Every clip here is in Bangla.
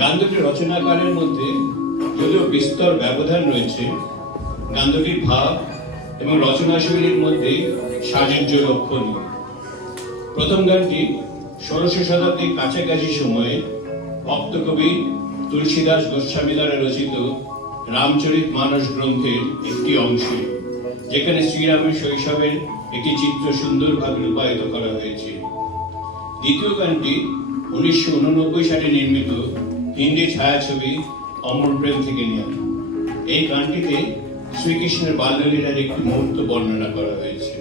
গান দুটি রচনাকারের মধ্যে যদিও বিস্তর ব্যবধান রয়েছে, গান দুটির ভাব এবং রচনা শৈলীর মধ্যে সাযুজ্য লক্ষণীয়। প্রথম গানটি 1600 শতাব্দীর কাছাকাছি সময়ে ভক্তকবি তুলসীদাস গোস্বামী দ্বারা রচিত রামচরিত মানস গ্রন্থের একটি অংশ, যেখানে শ্রীরামের শৈশবের একটি চিত্র সুন্দরভাবে রূপায়িত করা হয়েছে। দ্বিতীয় গানটি 1989 সালে নির্মিত হিন্দি ছায়াছবি অমর প্রেম থেকে নেওয়া। এই গানটিতে শ্রীকৃষ্ণের বাল্যলীলার একটি মুহূর্ত বর্ণনা করা হয়েছে।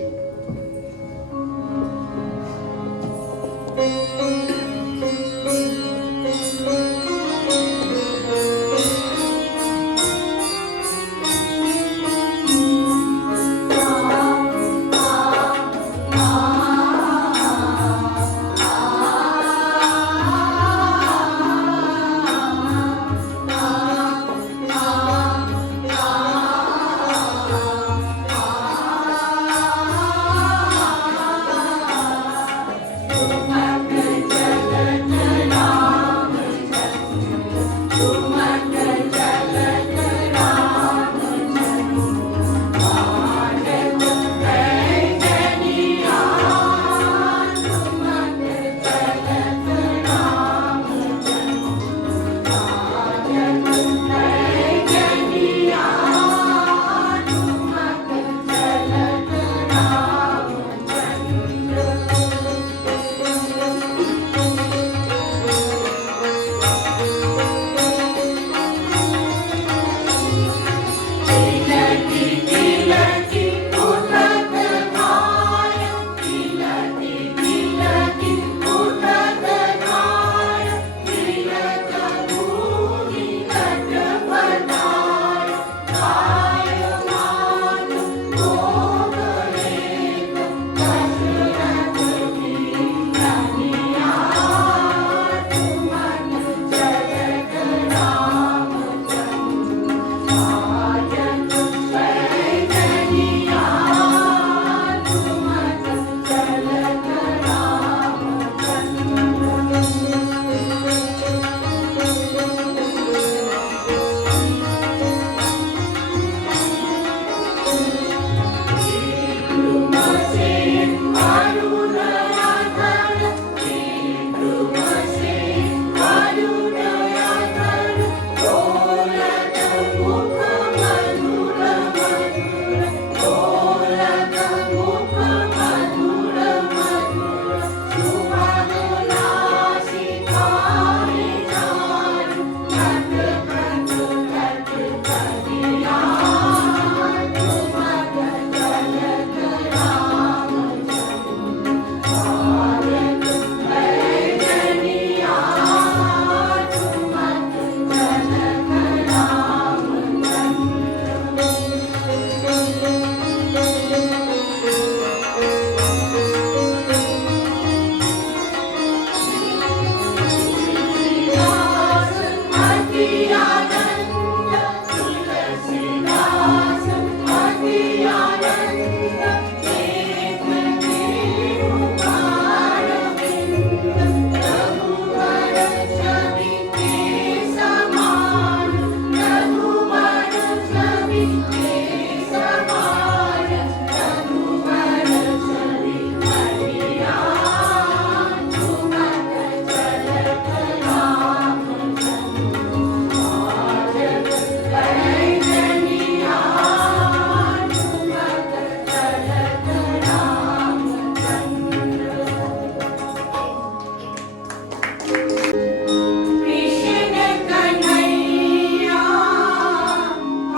कृष्ण कन्हैया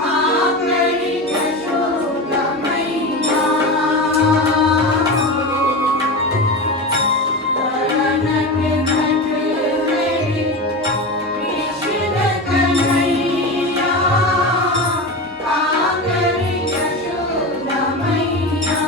आकर यशोदा मैया कनक घट हरि कृष्ण कन्हैया आकर यशोदा मैया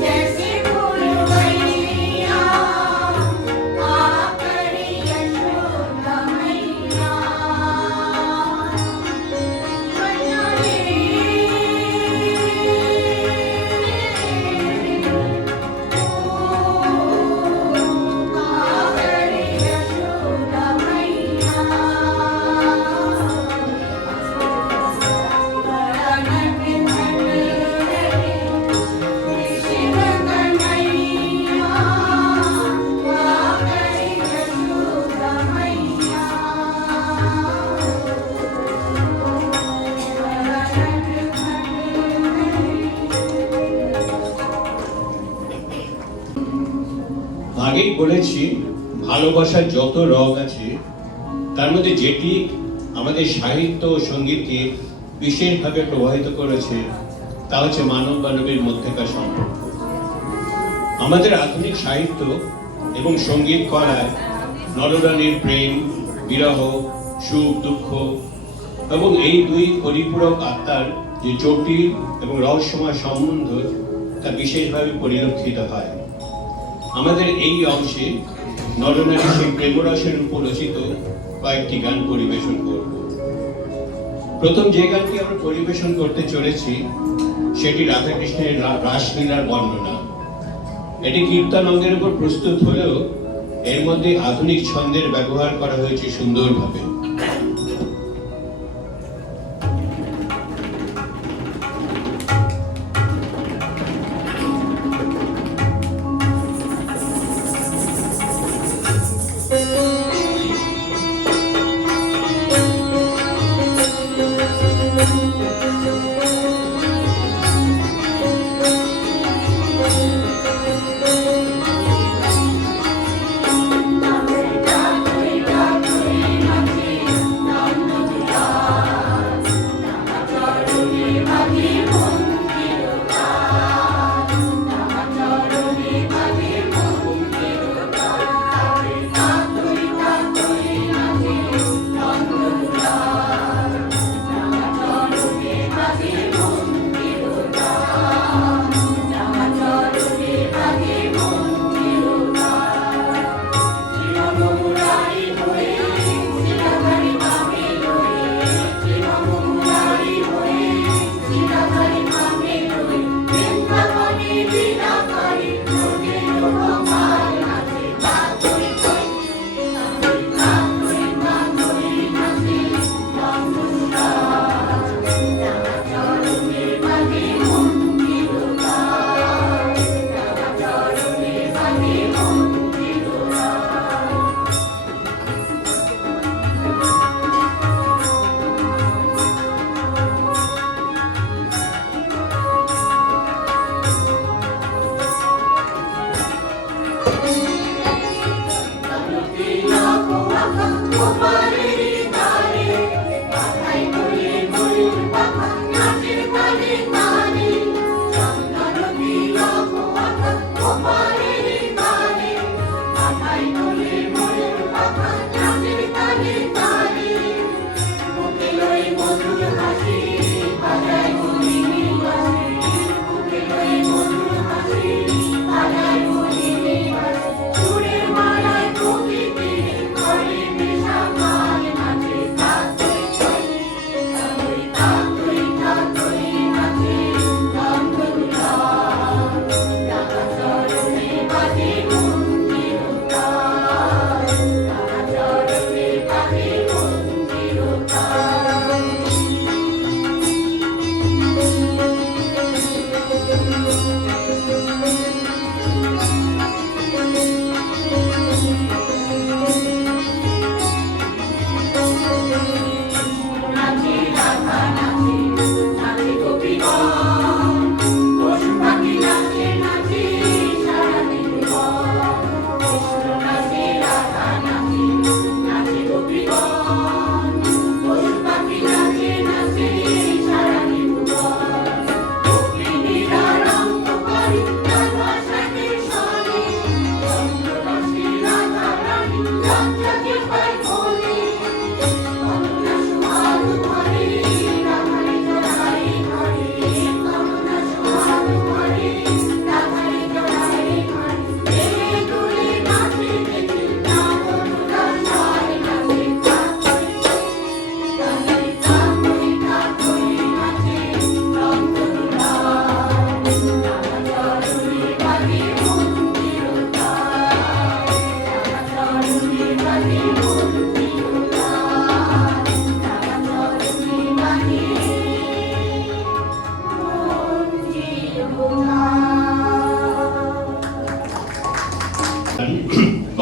जैसे फूलवैया आकर यशोदा मैया आकर यशोदा मैया कृष्ण कन्हैया आकर यशोदा मैया আগেই বলেছি ভালোবাসার যত রং আছে তার মধ্যে যেটি আমাদের সাহিত্য ও সঙ্গীতকে বিশেষভাবে প্রভাবিত করেছে তা হচ্ছে মানব মানবের মধ্যেকার সম্পর্ক। আমাদের আধুনিক সাহিত্য এবং সঙ্গীত কলায় নরনারীর প্রেম, বিরহ, সুখ, দুঃখ এবং এই দুই পরিপূরক আত্মার যে জটিল এবং রহস্যময় সম্বন্ধ তা বিশেষভাবে পরিলক্ষিত হয়। আমাদের এই অংশে নরনারী সেই প্রেমরসের উপর রচিত কয়েকটি গান পরিবেশন করব। প্রথম যে গানটি আমরা পরিবেশন করতে চলেছি সেটি রাধাকৃষ্ণের রাসলীলার বর্ণনা। এটি কীর্তন অঙ্গের উপর প্রস্তুত হলেও এর মধ্যে আধুনিক ছন্দের ব্যবহার করা হয়েছে সুন্দরভাবে। ডাকুই ডাকুই নাচি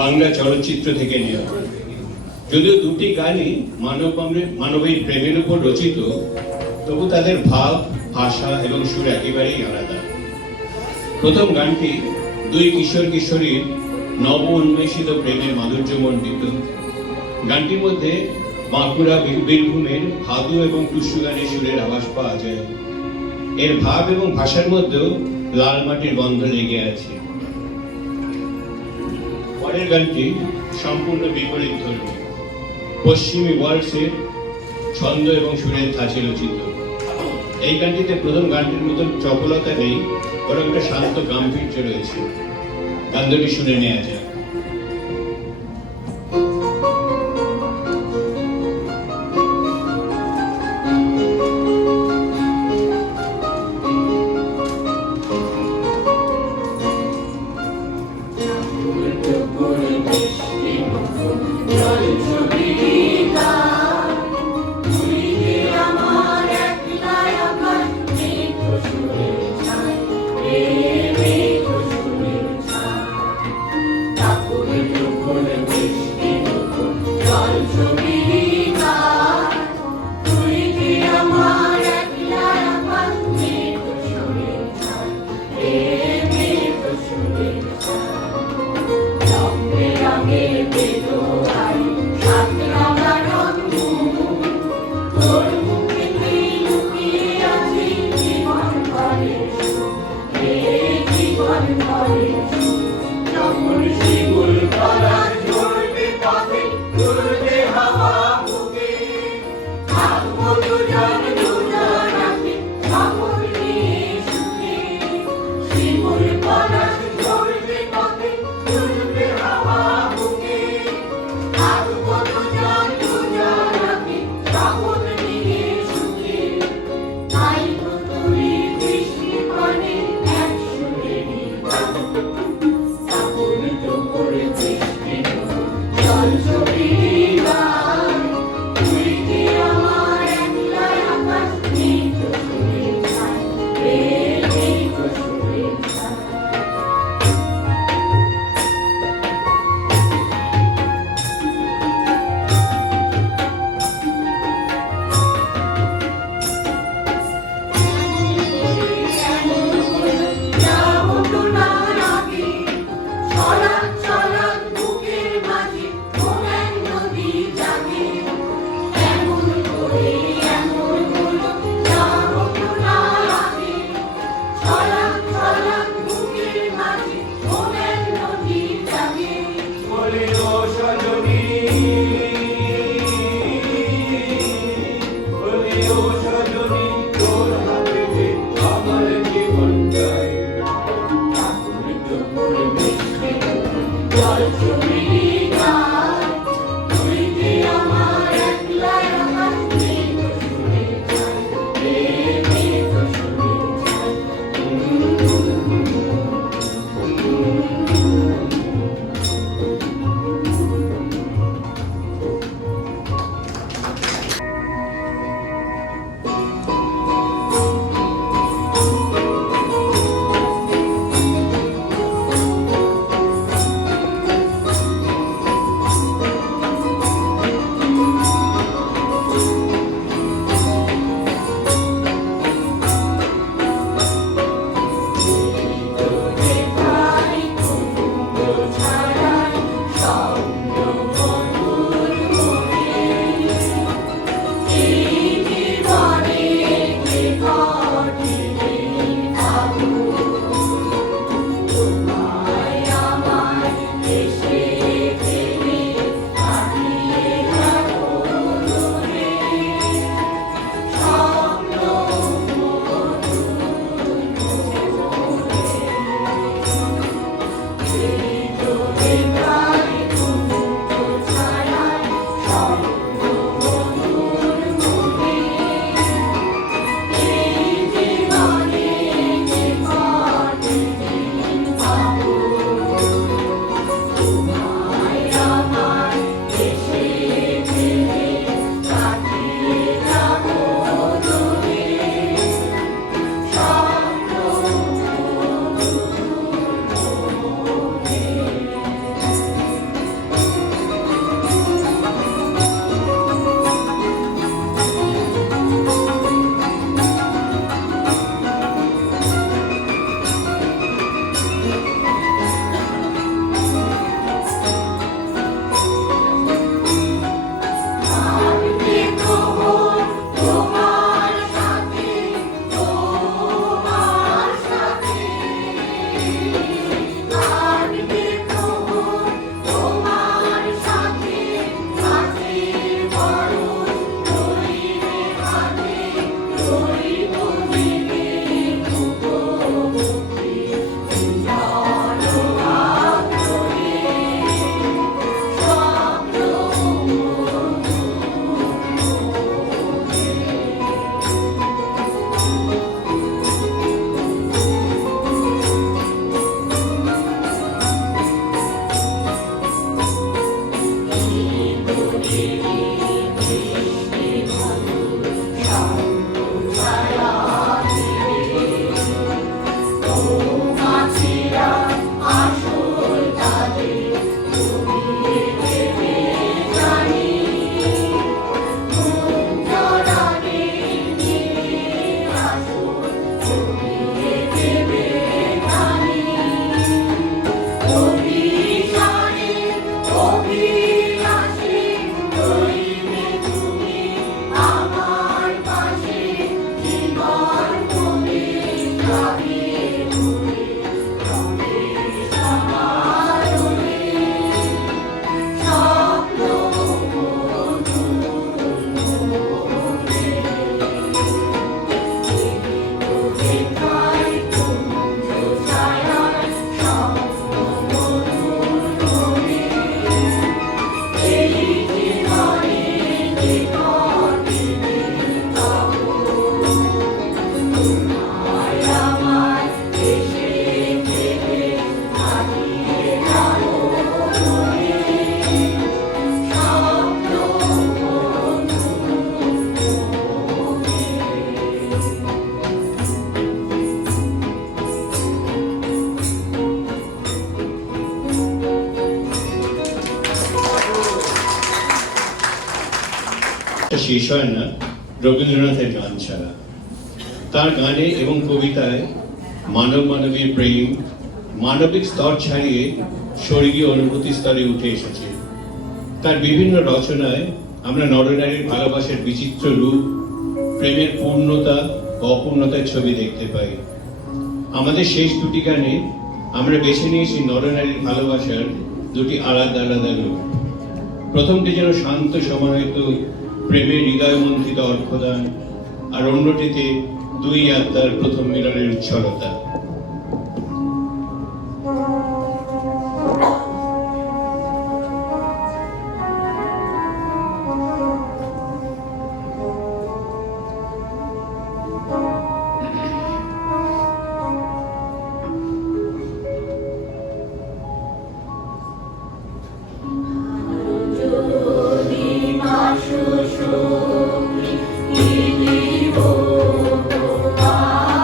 বাংলা চলচ্চিত্র থেকে নেওয়া। যদিও দুটি গানই মানবীর প্রেমের উপর রচিত, তবু তাদের ভাব, ভাষা এবং সুর একেবারেই আলাদা। প্রথম গানটি দুই কিশোর কিশোরীর নব উন্মেষিত প্রেমের মাধুর্যমণ্ডিত। গানটির মধ্যে বাঁকুড়া বীরভূমের ভাদু এবং টুসু গানের সুরের আভাস পাওয়া যায়। এর ভাব এবং ভাষার মধ্যেও লাল মাটির গন্ধ লেগে আছে। পরের গানটি সম্পূর্ণ বিপরীত ধর্মী, পশ্চিমী ওয়ার্ডসের ছন্দ এবং সুরের ধাঁচে রচিত। এই গানটিতে প্রথম গানটির মতন চপলতা নেই, বরং একটা শান্ত গাম্ভীর্য রয়েছে। গান দুটি শুনে নেওয়া যায়। তা শেষ হয় না রবীন্দ্রনাথের গান ছাড়া। তার গানে এবং কবিতায় মানব মানবীর প্রেম মানবিক স্তর ছাড়িয়ে স্বর্গীয় অনুভূতি স্তরে উঠে এসেছে। তার বিভিন্ন রচনায় আমরা নরনারীর ভালোবাসার বিচিত্র রূপ, প্রেমের পূর্ণতা ও অপূর্ণতার ছবি দেখতে পাই। আমাদের শেষ দুটি গানে আমরা বেছে নিয়েছি নরনারীর ভালোবাসার দুটি আলাদা আলাদা রূপ। প্রথমটি যেন শান্ত সমাহিত প্রেমের হৃদয়মন্থিত অর্ঘদান, আর অন্যটিতে দুই আত্মার প্রথম মিলনের উচ্ছলতা। যদি মাসু সুখী দিব তোমার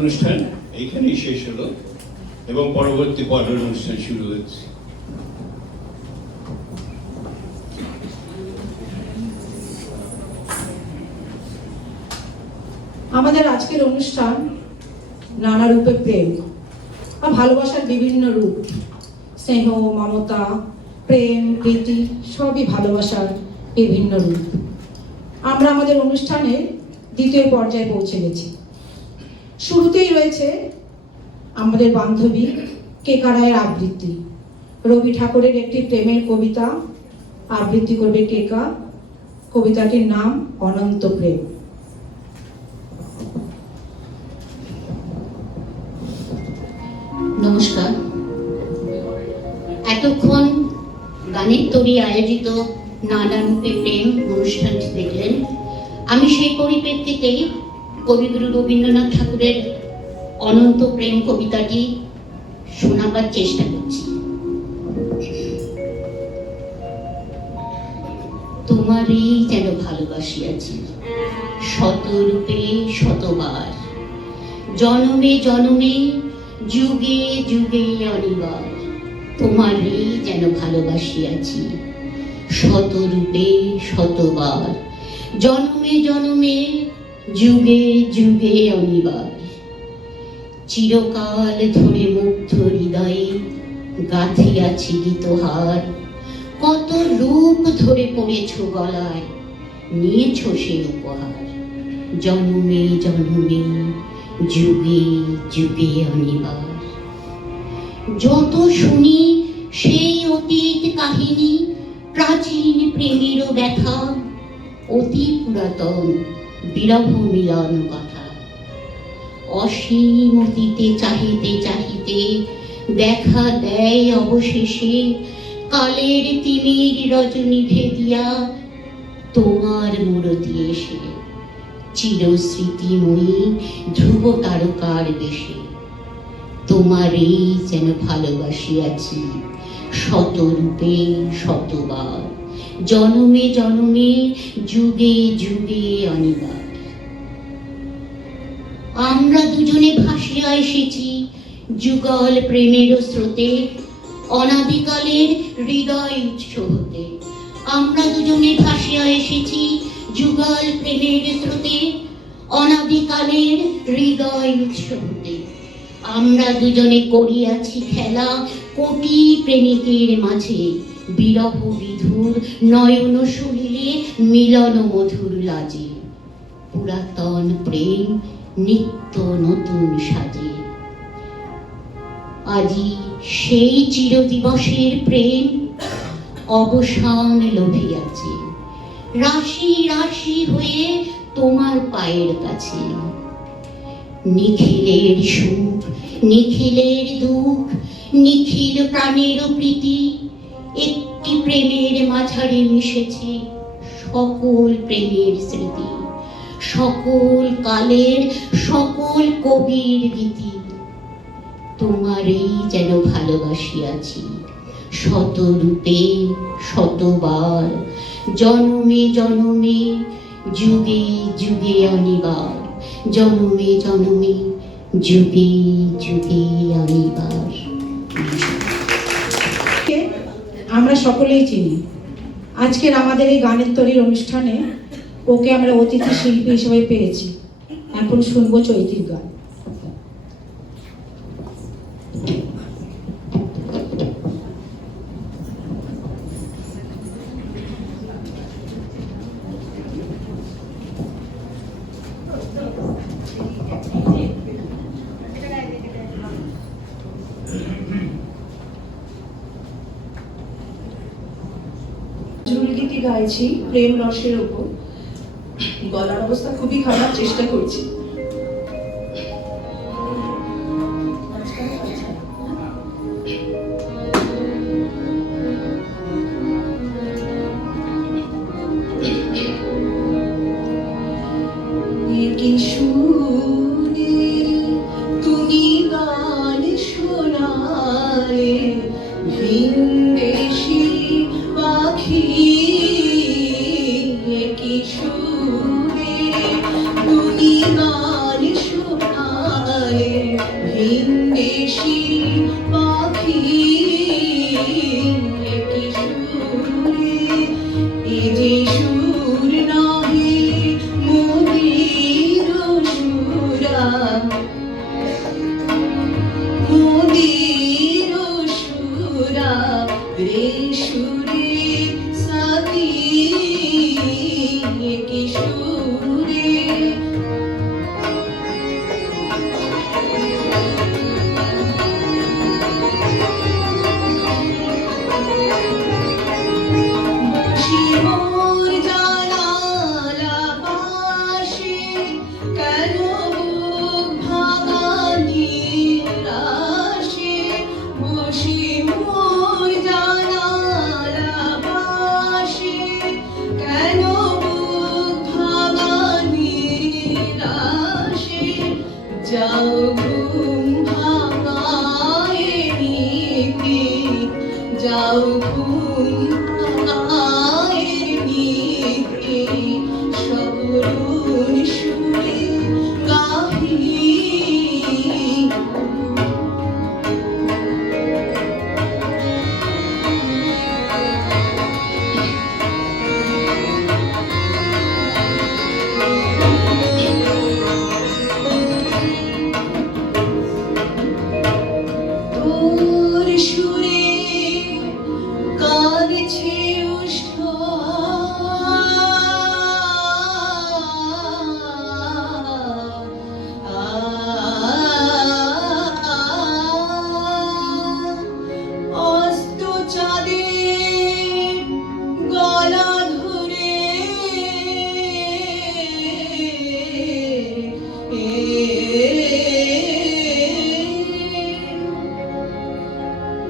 অনুষ্ঠান এইখানেই শেষ হলো এবং পরবর্তী পর্বের অনুষ্ঠান শুরু হচ্ছে। আমাদের আজকের অনুষ্ঠান নানা রূপে প্রেম বা ভালোবাসার বিভিন্ন রূপ, স্নেহ, মমতা, প্রেম, প্রীতি সবই ভালোবাসার বিভিন্ন রূপ। আমরা আমাদের অনুষ্ঠানের দ্বিতীয় পর্যায়ে পৌঁছে গেছি। শুরুতেই রয়েছে আমাদের বান্ধবী কেকা রায়ের আবৃত্তি। রবি ঠাকুরের একটি প্রেমের কবিতা আবৃত্তি করবে কেকা। কবিতাটির নাম অনন্ত প্রেম। নমস্কার। এতক্ষণ গানের তরী আয়োজিত নানা রূপে প্রেম অনুষ্ঠানটি দেখলেন। আমি সেই পরিপ্রেক্ষিতেই কবিগুরু রবীন্দ্রনাথ ঠাকুরের অনন্ত প্রেম কবিতাটি শোনাবার চেষ্টা করছি। তোমারই যেন ভালোবাসিয়াছি শতরূপে শতবার, জনমে জনমে যুগে যুগে অনিবার। তোমারই যেন ভালোবাসিয়াছি শতরূপে শতবার, জনমে জনমে যুগে যুগে অনিবার। চিরকাল ধরে মুগ্ধ হৃদয়ে গাঁথিয়াছি গীতহার, কত রূপ ধরে পড়েছ গলায়, নিয়েছ সে উপহার। জনমে জনমে যুগে যুগে অনিবার। যত শুনি সেই অতীত কাহিনী, প্রাচীন প্রেমেরও ব্যথা, অতি পুরাতন বিরহ মিলন কথা। অসীম অতীতে চাহিতে চাহিতে দেখা দেয় অবশেষে কালের তিমির রজনী ভেদিয়া তোমার মূরতি এসে, চিরস্মৃতিময়ী ধ্রুব তারকার বেশে। তোমারই যেন ভালোবাসিয়াছি শতরূপে শতবার, জনমে জনমে যুগে যুগে অনিবার। আমরা দুজনে ভাসিয়া এসেছি যুগল প্রেমের স্রোতে, অনাদিকালের হৃদয় উৎস হতে। আমরা দুজনে ভাসিয়া এসেছি যুগল প্রেমের স্রোতে, অনাদিকালের হৃদয় উৎস হতে। আমরা দুজনে করিয়াছি খেলা কোটি প্রেমিকের মাঝে, বিরহ বিধুর নয়ন সলিলে মিলন মধুর লাজে। পুরাতন প্রেম নিত্য নতুন সাজে। আজি সেই চিরদিবসের প্রেম অবসান লোভিয়াছে, রাশি রাশি হয়ে তোমার পায়ের কাছে। নিখিলের সুখ নিখিলের দুঃখ, নিখিল প্রাণের প্রীতি, একটি প্রেমের মাঝারে মিশেছে সকল প্রেমের স্মৃতি, সকল কালের সকল কবির গীতি। তোমারই যেন ভালোবাসিয়াছি শতরূপে শতবার, জনমে জনমে যুগে যুগে অনিবার। জনমে জনমে যুগে যুগে অনিবার। আমরা সকলেই চিনি। আজকের আমাদের এই গানের তরীর অনুষ্ঠানে ওকে আমরা অতিথি শিল্পী হিসেবে পেয়েছি। এখন শুনবো চৈতির গান। ঝুলগীতি গাইছি প্রেম রসের উপর। গলার অবস্থা খুবই খারাপ, চেষ্টা করছি। কি শুনে তুমি গান শোনালে ভিনদেশি পাখি, কি সুরে তুমি গান এ যে সুর নহে মোদের সুরা, মোদের সুরা রে সুরে সাথী কি সুরে। বসি মোর জানালা পাশে কেন বুক ভাঙানি রাশে, বসি মোর জানালা পাশে কেন বুক ভাঙানি রাশে, যাও ঘুম ভাঙায় নিতে, যাও ঘুম ভাঙায় নিতে, সকরুণ সুরে গাহি। তোর সুরে কাঁদছে উষ্ঠ, অস্ত চাঁদের গলা ধরে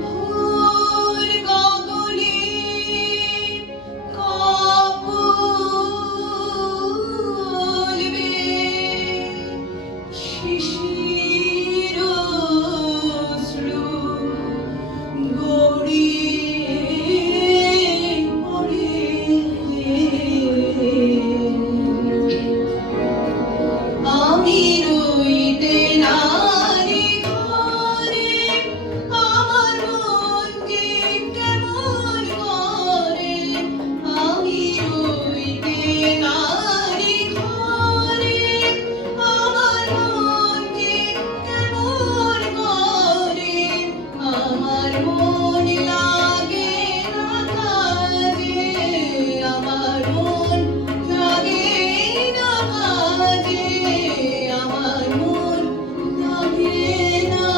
ভোর গগনে কপলবে, শিশির অশ্রু গড়িয়ে পড়ে। আমি রইতে নারী ঘরে, আমার মন যে কেমন করে। আমি রইতে নারী ঘরে, আমার মন যে কেমন করে। আমার মন লাগে না কাজে, আমার মন লাগে না কাজে, আমার মন লাগে না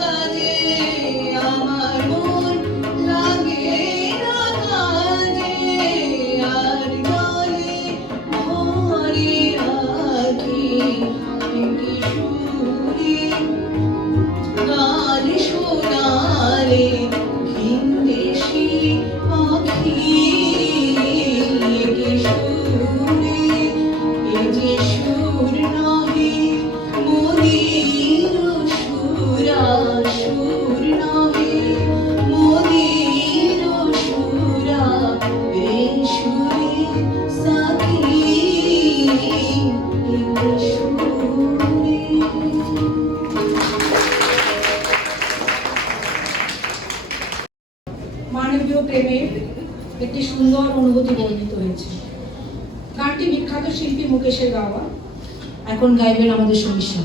কাজে, আমার মন লাগে না কাজে। আর জলে ভরে রাখি কি সুরে গান শোনালে ভিনদেশি পাখি কি সুরে। এ যে সুর নহে মোদের সুরা, সুর নহে মোদের সুরা রে সুরে সাথী কি সুরে। মানবীয় প্রেমের একটি সুন্দর অনুভূতি বর্ণিত হয়েছে। গানটি বিখ্যাত শিল্পী মুকেশের গাওয়া। এখন গাইবেন আমাদের সমীক্ষা।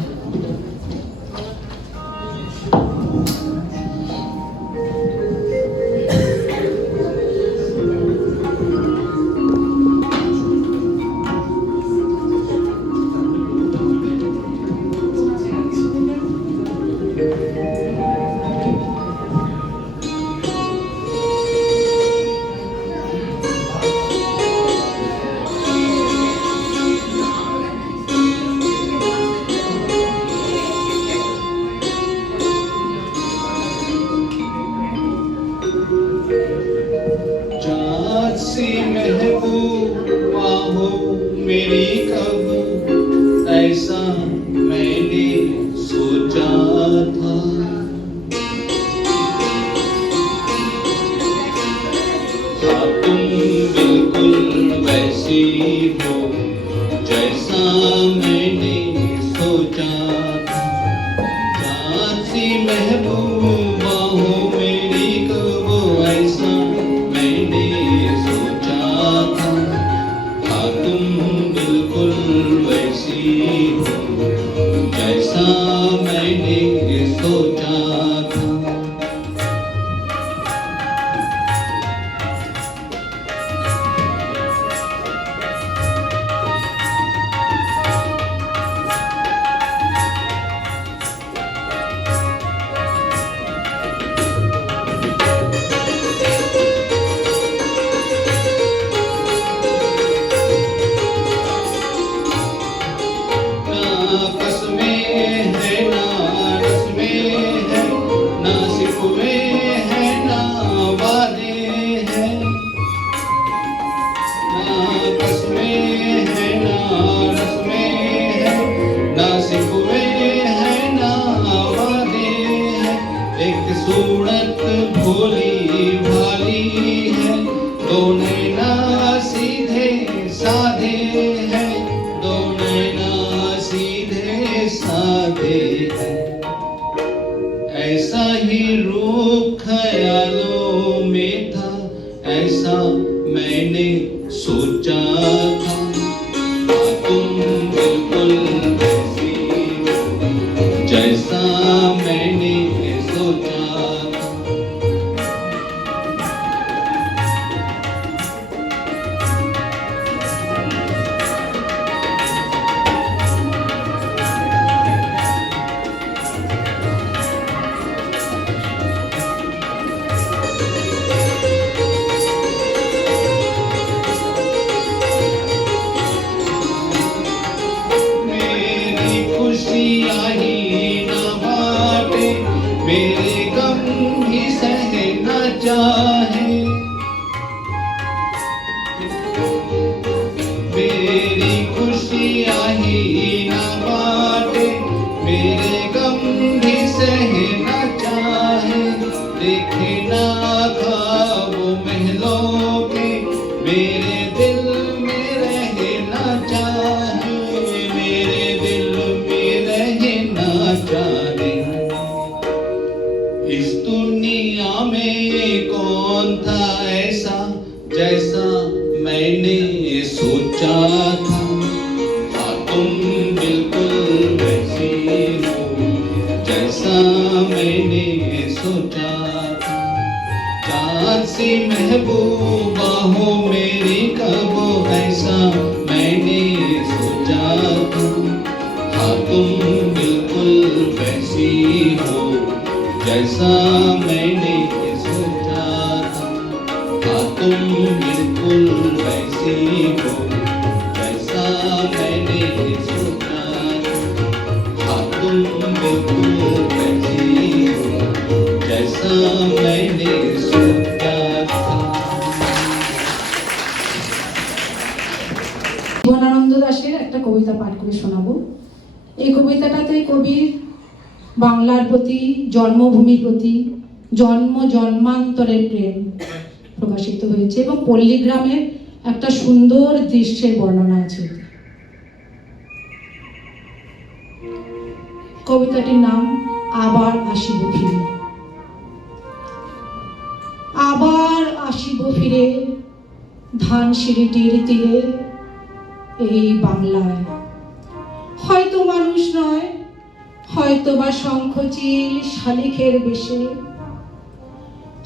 चाँद सी महबूबा हो मेरी कब ऐसा मैंने सोचा था। हाँ तुम बिल्कुल वैसी हो जैसा मैंने सोचा था। चाँद सी महबूबा हो मेरी कब ऐसा मैंने सोचा था। कस में है ना रस में है, ना सिकवे है ना वादे है, एक सूरत भोली भाली है, दो नैना सीधे साधे है, दो नैना सीधे साधे है। ऐसा ही रूप ख्यालों में था, ऐसा मैंने सोचा था, तुम बिल्कुल वैसी हो जैसा मैंने सोचा था। मेरी खुशियाँ ही न बाटे, मेरे गम भी सहना चाहे, मेरी खुशियाँ ही न बाटे, मेरे गम भी सहना चाहे, देखे ना ख्वाब महलों के, मेरे दिल में रहना चाहे, मेरे दिल में रहना चाहे। इस दुनिया में कौन था ऐसा जैसा मैंने सोचा था, तुम बिल्कुल वैसी हो जैसा मैंने सोचा था। चाँद सी महबूबा हो मेरी कब ऐसा मैंने सोचा था, तुम बिल्कुल वैसी हो जैसा मैंने सोचा था, तुम बिल्कुल वैसी हो जैसा मैंने सोचा था, तुम बिल्कुल वैसी हो जैसा मैंने सोचा था। জীবনানন্দ দাশের একটা কবিতা পাঠ করে শোনাবো। এই কবিতাটাতে কবির বাংলার প্রতি, জন্মভূমির প্রতি, জন্ম জন্মান্তরের প্রেম প্রকাশিত হয়েছে এবং পল্লীগ্রামের একটা সুন্দর দৃশ্যের বর্ণনা আছে। কবিতাটির নাম আবার আসিব ফিরে। আবার আসিব ফিরে ধানসিঁড়িটির তীরে এই বাংলায়, হয়তো মানুষ নয়, হয়তো বা শঙ্খচিল শালিখের বেশে,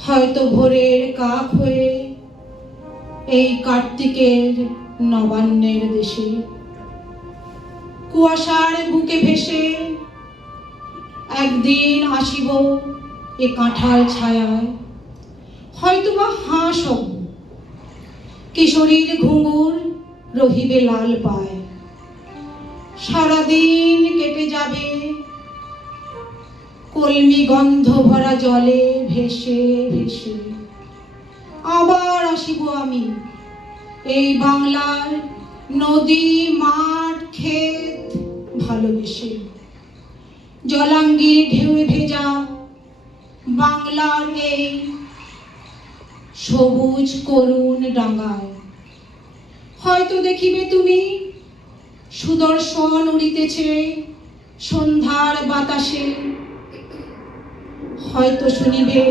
হয়তো ভোরের কাক হয়ে এই কার্তিকের নবান্নের দেশে, কুয়াশার বুকে ভেসে একদিন আসিব এ কাঁঠাল ছায়ায়, হয়তো বা হাঁস হব, কিশোরীর ঘুঙুর রহিবে লাল পায়, সারাদিন কেটে যাবে কলমি গন্ধ ভরা জলে ভেসে ভেসে। আবার আসিব আমি এই বাংলার নদী মাঠ ক্ষেত ভালোবেসে, জলাঙ্গি ঢেউয়ে ভেজা বাংলার এই সবুজ করুণ ডাঙায়। হয়তো দেখিবে তুমি সুদর্শন উড়িতেছে সন্ধ্যার বাতাসে, হয়তো শুনিবে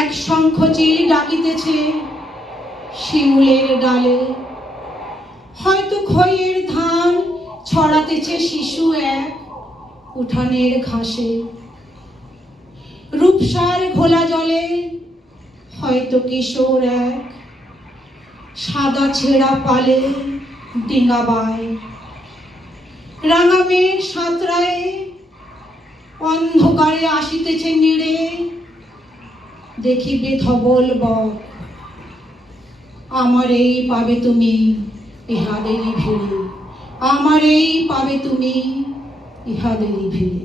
এক শঙ্খচিল ডাকিতেছে শিমুলের ডালে, হয়তো খইয়ের ধান ছড়াতেছে শিশু এক উঠানের ঘাসে, রূপসার ঘোলা জলে হয়তো কিশোর এক সাদা ছেঁড়া পালে ডিঙাবায়, রাঙা মেঘ সাঁতরায় অন্ধকারে আসিতেছে নিড়ে, দেখিবে ধবল বক। আমার এই পাবে তুমি ইহাদেরই ভিড়ে, আমার এই পাবে তুমি ইহাদেরই ভিড়ে।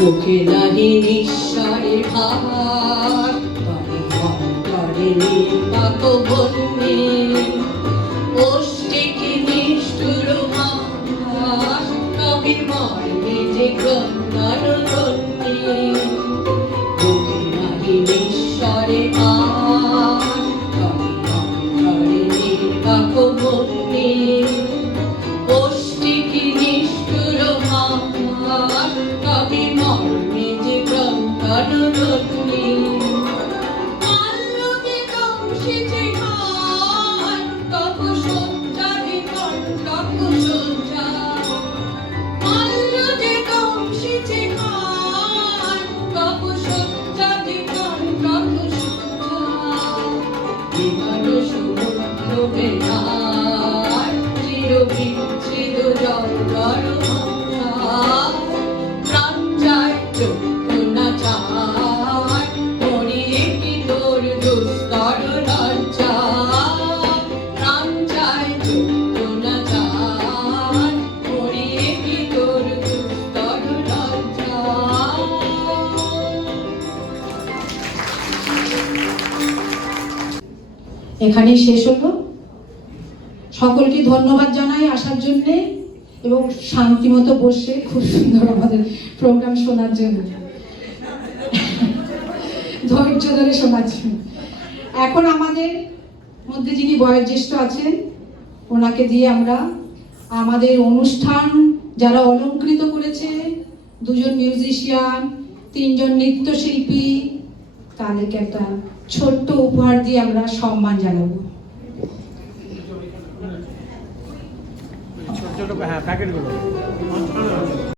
মুখে নাহি নিঃস্বরে ভার তবে অন্তরে নির্বাক বন্যে ওষ্ঠে কি নিষ্ঠুর হাস তবে মর্মে যে ক্রন্দন রন্যে মুখে নাহি নিঃস্বরে ভার তবে অন্তরে নির্বাক বন্যে ওষ্ঠে কি নিষ্ঠুর হাস তবে মর্মে যে ক্রন্দন রন্যে এখানেই শেষ হলো। সকলকে ধন্যবাদ জানাই আসার জন্যে এবং শান্তিমতো বসে খুব সুন্দর আমাদের প্রোগ্রাম শোনার জন্য, ধৈর্য ধরে শোনার জন্য। এখন আমাদের মধ্যে যিনি বয়োজ্যেষ্ঠ আছেন ওনাকে দিয়ে আমরা আমাদের অনুষ্ঠান যারা অলংকৃত করেছে, 2 জন মিউজিশিয়ান, 3 জন নৃত্যশিল্পী, তাদেরকে একটা ছোট্ট উপহার দিয়ে আমরা সম্মান জানাবো। ছোট ছোট প্যাকেটগুলো